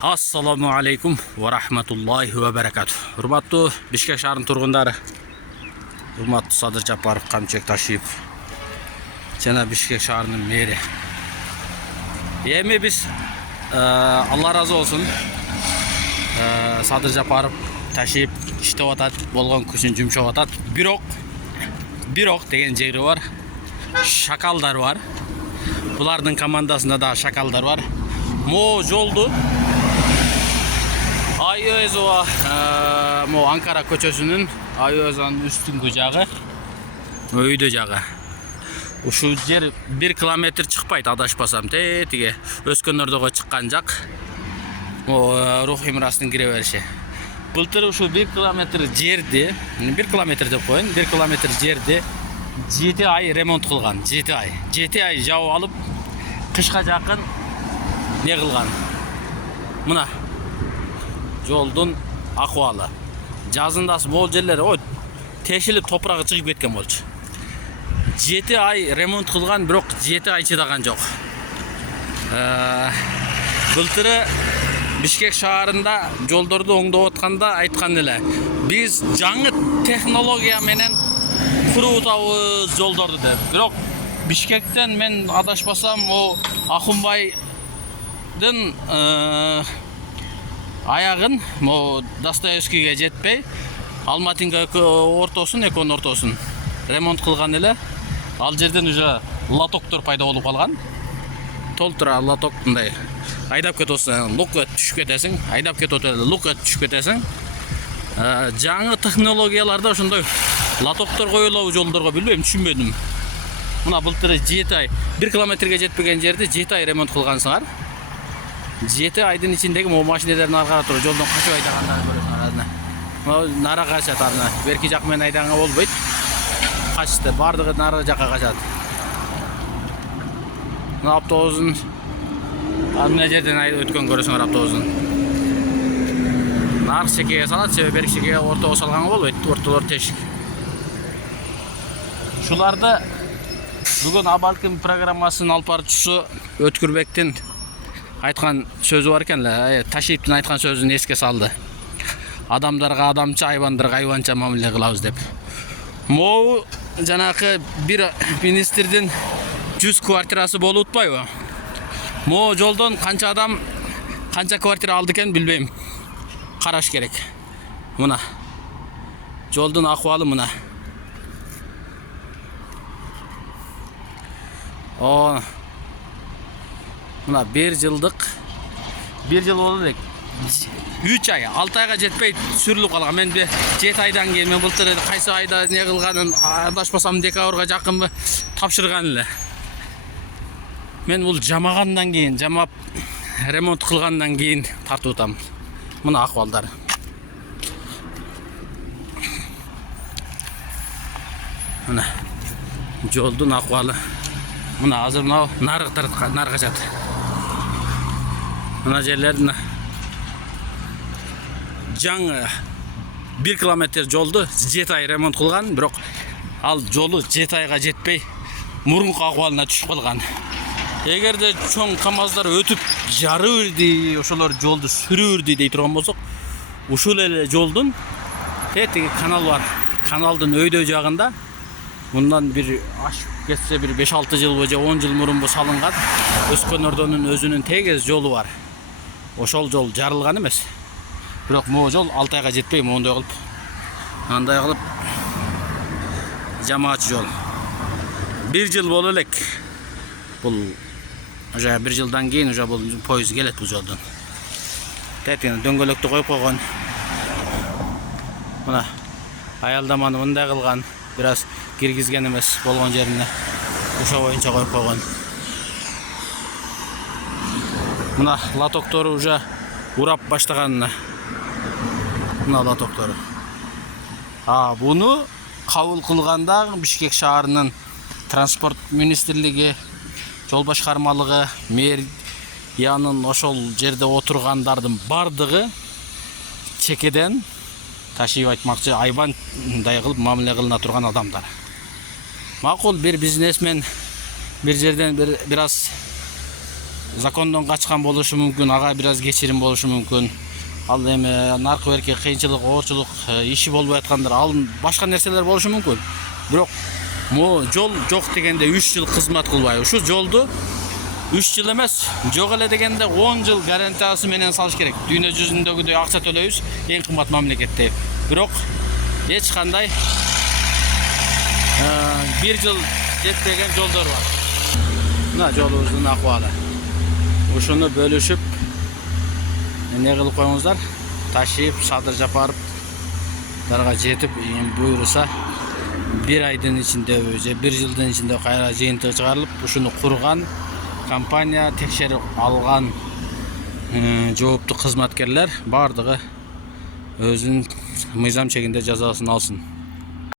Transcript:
Assalamu alaikum wa rahmatullahi wa barakatuh. Hurmatlı Bishkek şahrının turgundары, hurmatlı Sadır Japarov, Qamchiq Tashiyev, jana Bishkek şahrının meri. Эми biz Allah razı olsun, Sadır Japarov, Tashiyev иштеп атат, болгон күчүн жумшап атат. Бирок деген жери бар. Шакалдар бар. Булардын командасында да шакалдар бар. Мо жолду Ayözova Ankara көчөсүнүн Ayözanын үстүнгү жагы, өйдө жагы. Ушул жер 1 километр чыкпайт, адашпасам, тиге Өскөн Ордого чыккан жак. Рухи мирастын кире бериши. Былтыр ушул 1 километр жерди, 1 километр деп коеюн, 1 километр жерди 7 ай ремонт кылган, 7 ай. 7 ай жабып алып, кышка жакын не кылган. Мына жолдун акыбалы. Жазындасы бул жерлер тешилип топурагы чыгып кеткен болчу. 7 ай ремонт кылган, бирок 7 ай чыдаган жок. Былтыры Бишкек шаарында жолдорду оңдоп атканда айткан эле. Биз жаңы технология менен куруп атабыз жолдорду деп. Бирок Бишкектен мен адашпасам, Акунбайдын аягын Достоевскийге жетпей, Алматинга ортосун, эконун ортосун ремонт кылган эле. Ал жерден уже лотоктор пайда болуп калган. Толтура лоток мындай айдап кетесиң, лукка түшүп кетесиң, айдап кетип эле лукка түшүп кетесиң. Жаңы технологияларда ошондой лотоктор коюлабы жолдорго билбейм, түшүнбөдүм. Мына былтыр 7 ай 1 километрге жетпеген жерди 7 ай ремонт кылгансыңар. 7 айдын ичиндеги машиналердин аркара туруп жолдон качып айдагандарын көрөсүң. Нара качат, берки жак менен айдаганга болбойт. Качты, бардыгы нара жакка качат. Мына автобустун мына жерден өткөн көрөсүңөр автобустун. Наркы чекеге салат, себеби берки чекеге ортого салганга болбойт, ортолор тешик. Шуларды бүгүн Абалким программасынын алып баруучусу Өткүрбектин айткан сөзү бар экен эле, Ташиевдин айткан сөзүн эске салды. Адамдарга адамча, айбандарга айбанча мамиле кылабыз деп. Могу жанакы бир министрдин 100 квартирасы болуп атпайбы? Могу жолдон канча адам канча квартира алды экен билбейм. Караш керек. Мына жолдун акыбалы мына. Мына 1 жыл болду элек. 3 ай, 6 айга жетпей сүрүлүп калган. Мен 7 айдан кийин, мен былтыр кайсы айда не кылганын адашпасам декабрга жакынбы тапшырган эле. Мен бул жамагандан кийин, жамап ремонт кылгандан кийин тартып атам. Мына акыбалдар. Мына жолдун акыбалы. Мына азыр нары качат. Мына жерлердин жаңы 1 километр жолду 7 ай ремонт кылган, бирок ал жолу 7 айга жетпей мурунку акыбалына түшүп калган. Эгерде чоң камаздар өтүп жарып ирди, ошолор жолду сүрүп ирди дей турган болсок, ушул эле жолдун тетиги канал бар. Каналдын өйдө жагында мындан бир ашып кетсе бир 5-6 жыл же 10 жыл мурун салынган Өскөн Ордонун өзүнүн тегиз жолу бар. Ошол жол жарылган эмес. Бирок могу жол 6 айга жетпей моундай кылып, андай кылып жамаатчы жол. 1 жыл боло элек. Бул уже 1 жылдан кийин уже бул поезд келет бул жолдон. Тетиги дөңгөлөктү коюп койгон. Мына аялдаманы мындай кылган, бир аз киргизген эмес, болгон жерине ошо боюнча коюп койгон. Мына лотоктору уже урап баштаган. Мына лотоктору. Буну кабыл кылганда Бишкек шаарынын транспорт министрлиги, жол башкармалыгы, мэриянын ошол жерде отургандардын бардыгы чекеден Ташиев айтмакчы айбандай кылып мамиле кылына турган адамдар. Макул бир бизнесмен бир жерден бир аз закондон качкан болушу мүмкүн, ага бир аз кечирим болушу мүмкүн. Ал эми наркы берки кыйынчылык, оорчулук иши болбой аткандар, ал башка нерселер болушу мүмкүн. Бирок могу жол жок дегенде 3 жыл кызмат кылбайбы? Ушу жолду 3 жыл эмес, жок эле дегенде 10 жыл гарантиясы менен салыш керек. Дүйнө жүзүндөгүдөй акча төлөйбүз, эң кымбат мамлекетте. Бирок эч кандай 1 жыл жетпеген жолдор бар. Мына жолубуздун акыбалы. Ушуну бөлүшүп эмне кылып коюңуздар, ташыйып, Садыр Жапаровдарга жетип, буйруса 1 айдын ичинде же 1 жылдын ичинде кайра жыйынтыгы чыгарылып, ушуну курган компания, текшерип алган жооптуу кызматкерлер бардыгы өзүнүн мыйзам чегинде жазасын алсын.